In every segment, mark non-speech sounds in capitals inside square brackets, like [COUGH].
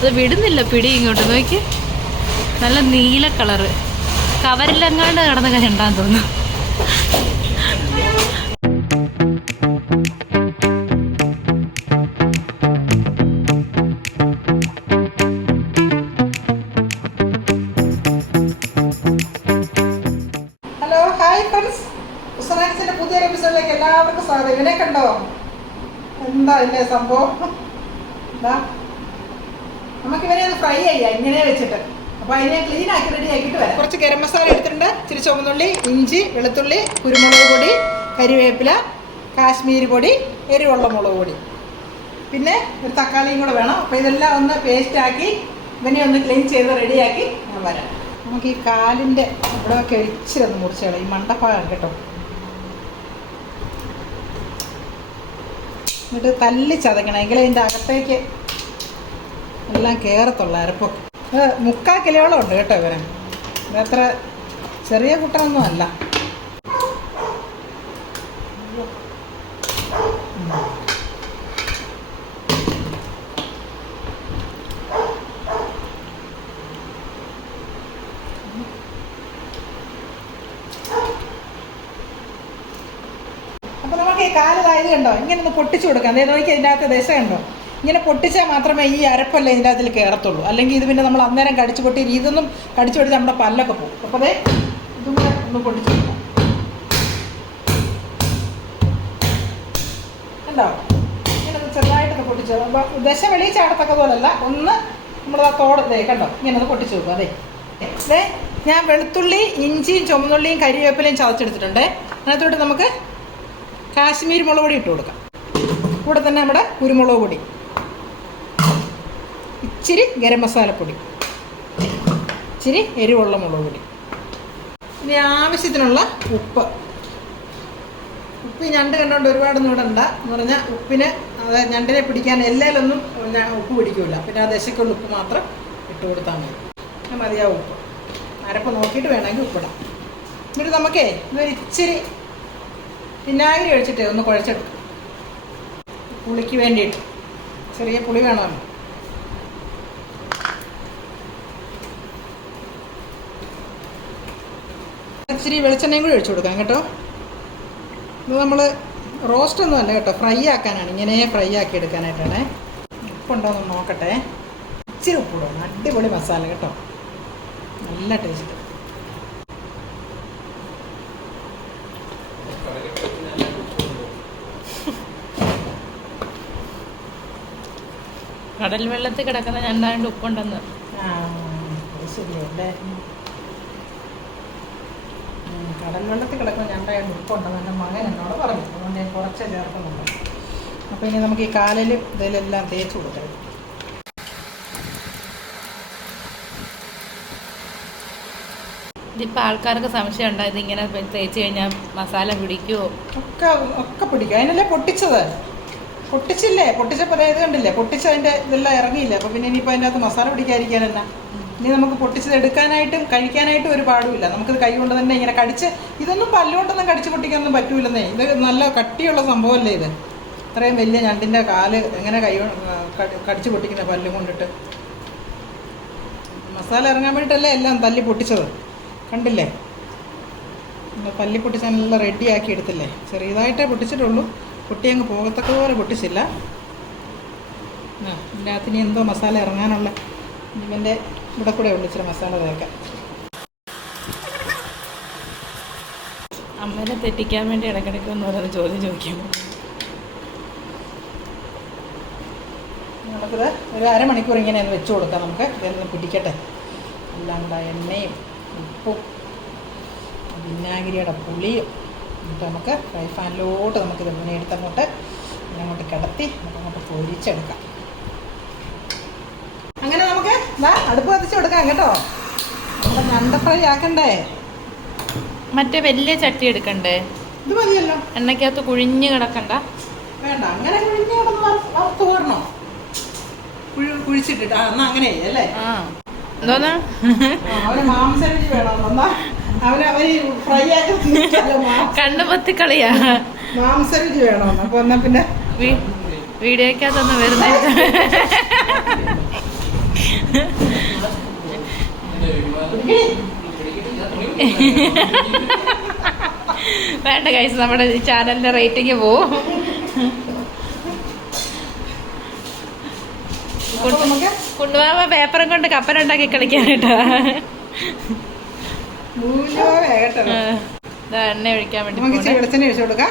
അത് വിടുന്നില്ല പിടി ഇങ്ങോട്ട് നോക്കി. നല്ല നീല കളറ്. കവരിലെങ്ങാണ്ട് കിടന്ന കണ്ടാന്ന് തോന്നുന്നു. Hello friends. എപ്പിസോഡിലേക്ക് എല്ലാവർക്കും സ്വാഗതം. ഇവനെ കണ്ടോ? എന്താ ഇതിന്റെ സംഭവം? എന്താ ഇവനെ ഒന്ന് ഫ്രൈ ചെയ്യാം ഇങ്ങനെ വെച്ചിട്ട്. അപ്പൊ അതിനെ ക്ലീൻ ആക്കി റെഡി ആക്കിയിട്ട് വരാം. കുറച്ച് ഗരം മസാല എടുത്തിട്ടുണ്ട്. ഇച്ചിരി ചുവന്നുള്ളി ഇഞ്ചി വെളുത്തുള്ളി കുരുമുളക് പൊടി കരിവേപ്പില കാശ്മീരി പൊടി എരിവുള്ള മുളക് പൊടി. പിന്നെ ഒരു തക്കാളിയും കൂടെ വേണം. അപ്പോൾ ഇതെല്ലാം ഒന്ന് പേസ്റ്റ് ആക്കി ഇവനെ ഒന്ന് ക്ലീൻ ചെയ്ത് റെഡിയാക്കി ഞാൻ വരാം. നമുക്ക് ഈ കാലിന്റെ ഇവിടെയൊക്കെ ഇച്ചിരി ഒന്ന് മുറിച്ചാണ് ഈ മണ്ടഭാഗം കേട്ടോ. എന്നിട്ട് തല്ലി ചതക്കണം എങ്കിലും ഇതിന്റെ അകത്തേക്ക് എല്ലാം കയറത്തുള്ള അരപ്പൊക്കെ. ഇത് മുക്കാൽ കിലോളം ഉണ്ട് കേട്ടോ ഇവരെ. ഇതത്ര ചെറിയ കുട്ടനൊന്നും അല്ല. അപ്പൊ നമുക്ക് ഈ കാലതായത് കണ്ടോ? ഇങ്ങനെ ഒന്ന് പൊട്ടിച്ചു കൊടുക്കാം. അതായത് നോക്കി ഇതിന്റെ അകത്ത് ദശ കണ്ടോ? ഇങ്ങനെ പൊട്ടിച്ചാൽ മാത്രമേ ഈ അരപ്പല്ലേ ഇതിന്റെ അതിൽ കയറത്തുള്ളൂ അല്ലെങ്കിൽ ഇത് പിന്നെ നമ്മൾ അന്നേരം കടിച്ചു പൊട്ടി ഇതൊന്നും കടിച്ചു പൊട്ടി നമ്മുടെ പല്ലൊക്കെ പോകും. അപ്പോൾ അതെ ഇതും കൂടെ ഒന്ന് പൊട്ടിച്ചു കണ്ടോ? ഇങ്ങനെ ചെറുതായിട്ടൊന്ന് പൊട്ടിച്ചു അപ്പോൾ ദശ വെളിയിൽ ചാടത്തക്കതുപോലല്ല ഒന്ന് നമ്മൾ ആ തോട് കണ്ടോ? ഇങ്ങനെ ഒന്ന് പൊട്ടിച്ചു നോക്കുക. അതെ ഞാൻ വെളുത്തുള്ളി ഇഞ്ചിയും ചുമന്നുള്ളിയും കരിവേപ്പിലയും ചതച്ചെടുത്തിട്ടുണ്ട്. അതിനകത്തോട്ട് നമുക്ക് കാശ്മീർ മുളക് പൊടി ഇട്ട് കൊടുക്കാം. കൂടെ തന്നെ നമ്മുടെ കുരുമുളക് പൊടി. ഇച്ചിരി ഗരം മസാലപ്പൊടി ഇച്ചിരി എരിവുള്ള മുളക് പൊടി. ഇനി ആവശ്യത്തിനുള്ള ഉപ്പ്. ഉപ്പ് ഞണ്ട് കണ്ടുകൊണ്ട് ഒരുപാടൊന്നും ഇടണ്ട. എന്ന് പറഞ്ഞാൽ ഉപ്പിന് അതായത് ഞണ്ടിനെ പിടിക്കാൻ എല്ലായിലൊന്നും ഞാൻ ഉപ്പ് പിടിക്കില്ല പിന്നെ ആ ദശക്കുള്ള ഉപ്പ് മാത്രം ഇട്ട് കൊടുത്താൽ മതി. മതിയാവും ഉപ്പ്. അരപ്പ് നോക്കിയിട്ട് വേണമെങ്കിൽ ഉപ്പിടാം. എന്നിട്ട് നമുക്കേ ഇതൊരു ഇച്ചിരി വിനാഗിരി ഒഴിച്ചിട്ടേ ഒന്ന് കുഴച്ചെടുക്കും. പുളിക്ക് വേണ്ടിയിട്ട്. ചെറിയ പുളി വേണമല്ലോ. ഇച്ചിരി വെളിച്ചെണ്ണയും കൂടി ഒഴിച്ചു കൊടുക്കാം കേട്ടോ. ഇത് നമ്മൾ റോസ്റ്റ് ഒന്നും അല്ല കേട്ടോ ഫ്രൈ ആക്കാനാണ്. ഇങ്ങനെ ഫ്രൈ ആക്കി എടുക്കാനായിട്ടാണേ. ഉപ്പുണ്ടോന്ന് നോക്കട്ടെ. ഇച്ചിരി ഉപ്പിടും അടിപൊളി മസാല കേട്ടോ. നല്ല ടേസ്റ്റ് കടൽ വെള്ളത്തിൽ കിടക്കുന്ന ഞണ്ടാണ്ട് ഉപ്പുണ്ടെന്ന്. ആ ശരിയല്ലേ ഉം, കടൽ വെള്ളത്തിൽ കിടക്കുന്ന ഞണ്ടായ ഉപ്പുണ്ടെന്ന് എന്റെ മകൻ എന്നോട് പറഞ്ഞു. അതുകൊണ്ട് ഞാൻ കുറച്ച് ചേർക്കുന്നുണ്ട് അപ്പോൾ ഇനി നമുക്ക് ഈ കാലിൽ ഇതിലെല്ലാം തേച്ച് കൊടുക്കാം. ഇതിപ്പോൾ ആൾക്കാർക്ക് സംശയം ഉണ്ടോ? ഇതിങ്ങനെ തേച്ച് കഴിഞ്ഞാൽ മസാല പിടിക്കുമോ ഒക്കെ ഒക്കെ പിടിക്കും. അതിനല്ലേ പൊട്ടിച്ചത്? പൊട്ടിച്ചില്ലേ? പൊട്ടിച്ചപ്പോൾ ഇത് കണ്ടില്ലേ? പൊട്ടിച്ചതിന്റെ ഇതെല്ലാം ഇറങ്ങിയില്ലേ? അപ്പോൾ പിന്നെ ഇനിയിപ്പോൾ അതിന്റെ അകത്ത് മസാല പിടിക്കാതിരിക്കാൻ എന്നാ ഇനി നമുക്ക് പൊട്ടിച്ചത് എടുക്കാനായിട്ടും കഴിക്കാനായിട്ടും ഒരു പാടുമില്ല. നമുക്കത് കൈകൊണ്ട് തന്നെ ഇങ്ങനെ കടിച്ച് ഇതൊന്നും പല്ലുകൊണ്ടൊന്നും കടിച്ച് പൊട്ടിക്കാനൊന്നും പറ്റൂലെന്നേ ഇത് നല്ല കട്ടിയുള്ള സംഭവമല്ലേ ഇത്? ഇത്രയും വലിയ ഞണ്ടിന്റെ കാൽ എങ്ങനെ കൈ കടിച്ച് പൊട്ടിക്കുന്ന പല്ലും കൊണ്ടിട്ട്. മസാല ഇറങ്ങാൻ വേണ്ടിയിട്ടല്ലേ എല്ലാം തല്ലി പൊട്ടിച്ചത്? കണ്ടില്ലേ? പല്ലി പൊട്ടിച്ചാൽ പൊട്ടിച്ച് നല്ല റെഡിയാക്കി എടുത്തില്ലേ? ചെറിയതായിട്ടേ പൊട്ടിച്ചിട്ടുള്ളൂ. പൊട്ടി അങ്ങ് പോകത്തക്കതുപോലെ പൊട്ടിച്ചില്ല. ആ എല്ലാത്തിനും എന്തോ മസാല ഇറങ്ങാനുള്ള ഇവന്റെ ഇവിടെ കൂടെ ഉണ്ട് ഇച്ചിരി മസാല തേക്കാം അമ്മേനെ തെറ്റിക്കാൻ വേണ്ടി ഇടയ്ക്കിടയ്ക്ക് ഒന്ന് ഓരോന്ന് ചോദ്യം ചോദിക്കും. നമുക്കിത് ഒരു അരമണിക്കൂർ ഇങ്ങനെ ഒന്ന് വെച്ച് കൊടുക്കാം നമുക്ക്. ഇതൊന്ന് പിടിക്കട്ടെ. എല്ലാം കൂടെ എണ്ണയും ഉപ്പും വിനാഗിരിയുടെ പുളിയും എന്നിട്ട് നമുക്ക് ഫ്രൈ ഫാനിലോട്ട് നമുക്കിത് മുന്നേ എടുത്തങ്ങോട്ട് അങ്ങോട്ട് കിടത്തി നമുക്ക് അങ്ങോട്ട് പൊരിച്ചെടുക്കാം. അങ്ങനെ നമുക്ക് ഇതാ അടുപ്പ് കത്തിച്ച് കൊടുക്കാം കേട്ടോ. നമ്മുടെ ആക്കണ്ടേ മറ്റേ വലിയ ചട്ടി എടുക്കണ്ടേ? ഇത് മതിയല്ലോ. എണ്ണയ്ക്കകത്ത് കുഴിഞ്ഞു കിടക്കണ്ട. വേണ്ട അങ്ങനെ കുഴിഞ്ഞു കിടന്ന് വറ- വറുത്ത് കുഴി കുഴിച്ചിട്ടിട്ട്. എന്നാ അങ്ങനെ അല്ലേ? എന്തോന്നാ? അവന് വേണം. അവന് അവന് ഫ്രൈ ആക്കി മാ- കണ്ണുപത്തി കളിയാ മാംസരുചി വേണം അപ്പൊ എന്നാ പിന്നെ? വീഡിയോക്കകത്തൊന്ന് വരുന്നേ. [LAUGHS] വേണ്ട കൈസ് നമ്മുടെ ചാനലിന്റെ റേറ്റിംഗ് പോവും. കൊണ്ടുപോകാൻ പേപ്പറും കൊണ്ട് കപ്പനുണ്ടാക്കി കളിക്കാനായിട്ടാ എണ്ണ ഒഴിക്കാൻ വേണ്ടി നമുക്ക് ഇച്ചിരി പോണേ. വെളിച്ചെണ്ണ ഒഴിച്ചു കൊടുക്കാം.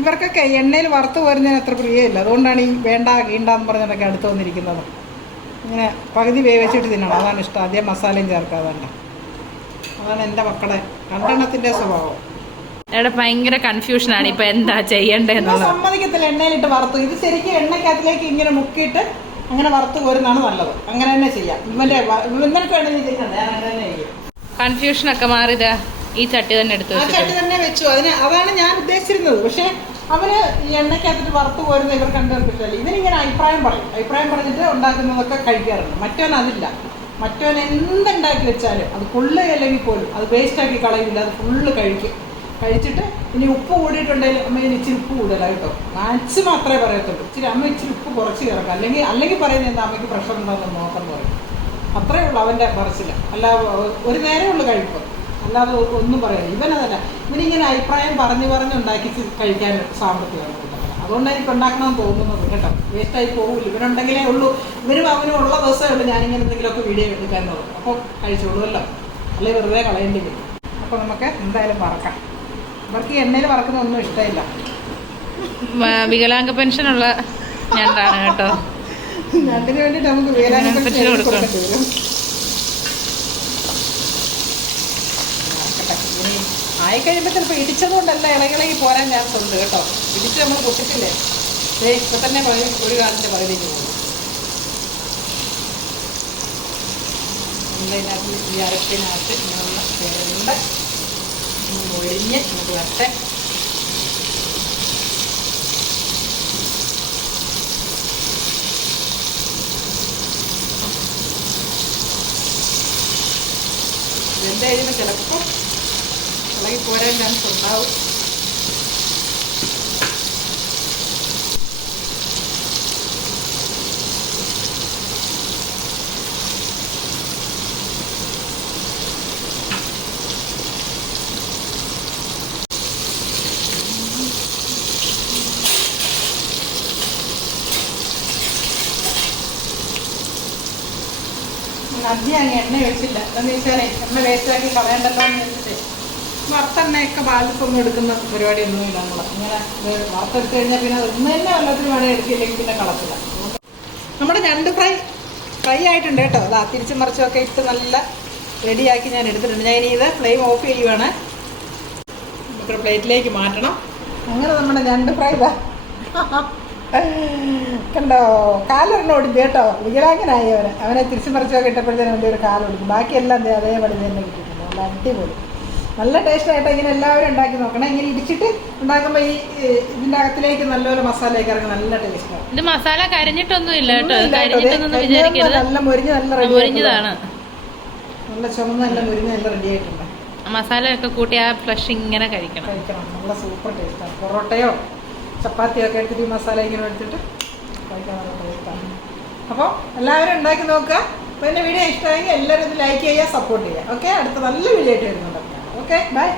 ഇവർക്കൊക്കെ എണ്ണയിൽ വറുത്ത് വരുന്നതിന് അത്ര പ്രിയമില്ല. അതുകൊണ്ടാണ് ഈ വേണ്ട ഗീണ്ടാന്ന് പറഞ്ഞിട്ടൊക്കെ അടുത്ത് വന്നിരിക്കുന്നത്. ഇങ്ങനെ പകുതി വേവിച്ചിട്ട് തിന്നണം. അതാണ് ഇഷ്ടം. ആദ്യം മസാലയും ചേർക്കാതെ അതാണ് എന്റെ മക്കളെ രണ്ടെണ്ണത്തിന്റെ സ്വഭാവം. ഇവിടെ ഭയങ്കര കൺഫ്യൂഷനാണ് ഇപ്പൊ എന്താ പിന്നെ ചെയ്യണ്ടെന്നുള്ളത് സമ്മതിക്കത്തില്ല. എണ്ണയിലിട്ട് വറുത്തു. ഇത് ശരിക്കും എണ്ണക്കകത്തിലേക്ക് ഇങ്ങനെ മുക്കിയിട്ട് അങ്ങനെ വറുത്ത് കോരുന്നതാണ് നല്ലത്. അങ്ങനെ തന്നെ ചെയ്യാം. ഇവന്റെ ഒക്കെ മാറിയതാ. ഈ ചട്ടി തന്നെ എടുത്തു ആ ചട്ടി തന്നെ വെച്ചു. അതിന് അതാണ് ഞാൻ ഉദ്ദേശിച്ചിരുന്നത്. പക്ഷേ അവർ ഈ എണ്ണയ്ക്കകത്തിട്ട് വറുത്ത് പോരുന്ന ഇവർ കണ്ടുപിടിച്ചില്ല ഇവരിങ്ങനെ അഭിപ്രായം പറയും. അഭിപ്രായം പറഞ്ഞിട്ട് ഉണ്ടാക്കുന്നതൊക്കെ കഴിക്കാറുണ്ട്. മറ്റവൻ അതില്ല. മറ്റവൻ എന്തുണ്ടാക്കി വെച്ചാലും അത് ഫുള്ള് അല്ലെങ്കിൽ പോലും അത് വേസ്റ്റാക്കി കളയില്ല അത് ഫുള്ള് കഴിക്കും. കഴിച്ചിട്ട് ഇനി ഉപ്പ് കൂടിയിട്ടുണ്ടെങ്കിൽ അമ്മ ഇനി ഇച്ചിരി ഉപ്പ് കൂടുതലാണ് കേട്ടോ. മാക്സിമം മാത്രമേ പറയത്തുള്ളൂ. ഇച്ചിരി അമ്മ ഇച്ചിരി ഉപ്പ് കുറച്ച് ചേർക്കാം. അല്ലെങ്കിൽ അല്ലെങ്കിൽ പറയുന്നത് എന്താ അമ്മയ്ക്ക് പ്രഷർ ഉണ്ടോന്ന് നോക്കാൻ പറയും. അത്രേ ഉള്ളൂ അവന്റെ പറച്ചിൽ അല്ല ഒരു നേരമേ ഉള്ളൂ അല്ലാതെ ഒന്നും പറയാം ഇവനതല്ല. ഇവനിങ്ങനെ അഭിപ്രായം പറഞ്ഞു പറഞ്ഞ് ഉണ്ടാക്കി കഴിക്കാൻ സാമ്പത്തികം അതുകൊണ്ട് എനിക്ക് ഉണ്ടാക്കണമെന്ന് തോന്നുന്നത് കേട്ടോ. വേസ്റ്റായി പോകില്ല ഇവനുണ്ടെങ്കിലേ ഉള്ളൂ. ഇവനും അവനും ഉള്ള ദിവസമേ ഉള്ളൂ ഞാനിങ്ങനെ എന്തെങ്കിലുമൊക്കെ വീഡിയോ എടുക്കാൻ തോന്നും അപ്പോൾ കഴിച്ചോളൂല്ലോ അല്ലെങ്കിൽ വെറുതെ കളയേണ്ടി വരും അപ്പോൾ നമുക്ക് എന്തായാലും വറക്കാം. ഇവർക്ക് എണ്ണയിൽ വറക്കുന്ന ഒന്നും ഇഷ്ടമില്ല. വികലാംഗ പെൻഷനുള്ള ഞണ്ടാണ് കേട്ടോ. അതിന് വേണ്ടിയിട്ട് നമുക്ക് വികലാംഗ പെൻഷൻ കൊടുക്കണം. കൊടുക്കേണ്ടി വരും നോക്കട്ടെ. ഇനി ആയി കഴിയുമ്പോൾ ചിലപ്പോൾ ഇടിച്ചതുകൊണ്ടല്ല ഇളകിളകി പോരാൻ ചാൻസ് ഉണ്ട് കേട്ടോ. ഇടിച്ച് നമ്മൾ പൊട്ടിച്ചില്ലേ? ഏ ഇപ്പം തന്നെ പകുതി ഒരു കാലത്തെ പകുതിക്ക് പോകും. ഈ അരപ്പിനകത്ത് ഇങ്ങനെയുള്ള പേരുണ്ട്. ഒഴിഞ്ഞ് നമുക്ക് വരട്ടെ. വെന്ത് ചിലപ്പോൾ ഇളകി പോരെല്ലാം ഉണ്ടാവും അധികം അങ്ങ് എണ്ണ വെച്ചില്ല എന്താണെന്ന് വെച്ചാലേ എണ്ണ വേസ്റ്റാക്കി കളയണ്ടല്ലോ എന്ന് വെച്ചിട്ട് വറുത്തെണ്ണയൊക്കെ ബാലൻസൊന്നും എടുക്കുന്ന പരിപാടി ഒന്നുമില്ല നമ്മൾ അങ്ങനെ വറുത്തെടുത്ത് കഴിഞ്ഞാൽ പിന്നെ ഒന്ന് തന്നെ വെള്ളത്തിന് വേണേൽ എടുക്കില്ലെങ്കിൽ പിന്നെ കളത്തില്ല. നമ്മുടെ ഞണ്ട് ഫ്രൈ ഫ്രൈ ആയിട്ടുണ്ട് കേട്ടോ. അതാ തിരിച്ചും മറിച്ചുമൊക്കെ ഇട്ട് നല്ല റെഡിയാക്കി ഞാൻ എടുത്തിട്ടുണ്ട്. ഞാൻ ഇനി ഇത് ഫ്ലെയിം ഓഫ് ചെയ്യുവാണ്. നമുക്ക് പ്ലേറ്റിലേക്ക് മാറ്റണം. അങ്ങനെ നമ്മുടെ ഞണ്ട് ഫ്രൈ ഇതാ കണ്ടോ? കാലൊരെണ്ണം ഓടിച്ചു കേട്ടോ. വികലാംഗനായി അവനെ. തിരിച്ചു മറിച്ചൊക്കെ ഇട്ടപ്പോഴത്തേനും ഒരു കാലൊടിക്കും ബാക്കിയെല്ലാം അതേപടി തന്നെ കിട്ടിയിട്ടുണ്ട്. നല്ല അടിപൊളി. നല്ല ടേസ്റ്റ് ആയിട്ട് ഇങ്ങനെ എല്ലാവരും ഉണ്ടാക്കി നോക്കണം. ഇങ്ങനെ ഇടിച്ചിട്ട് ഉണ്ടാക്കുമ്പോൾ ഈ ഇതിന്റെ ഇതിന്റെ അകത്തിലേക്ക് നല്ലപോലെ മസാലയൊക്കെ ഇറങ്ങി. നല്ല ടേസ്റ്റാണ് ഇത് മസാല കരിഞ്ഞിട്ടൊന്നും ഇല്ല കേട്ടോ നല്ല മുരിഞ്ഞ് നല്ല റെഡി നല്ല ചുമന്ന് നല്ല മുരിഞ്ഞ് നല്ല റെഡി ആയിട്ടുണ്ട് മസാല ഒക്കെ കൂട്ടി ആ ഫ്ലഷ് ഇങ്ങനെ കഴിക്കണം. കഴിക്കണം. നല്ല സൂപ്പർ ടേസ്റ്റാണ് പൊറോട്ടയോ ചപ്പാത്തിയോ ഒക്കെ എടുത്തിട്ട് ഈ മസാല ഇങ്ങനെ എടുത്തിട്ട് കഴിക്കാൻ നല്ല ടേസ്റ്റാണ് അപ്പോൾ എല്ലാവരും ഉണ്ടാക്കി നോക്കുക. അപ്പോൾ എന്റെ വീഡിയോ ഇഷ്ടമായെങ്കിൽ എല്ലാവരും ഒന്ന് ലൈക്ക് ചെയ്യുക സപ്പോർട്ട് ചെയ്യുക. ഓക്കെ അടുത്ത നല്ല വീഡിയോ ആയിട്ട് വരുന്നുണ്ട്. Okay bye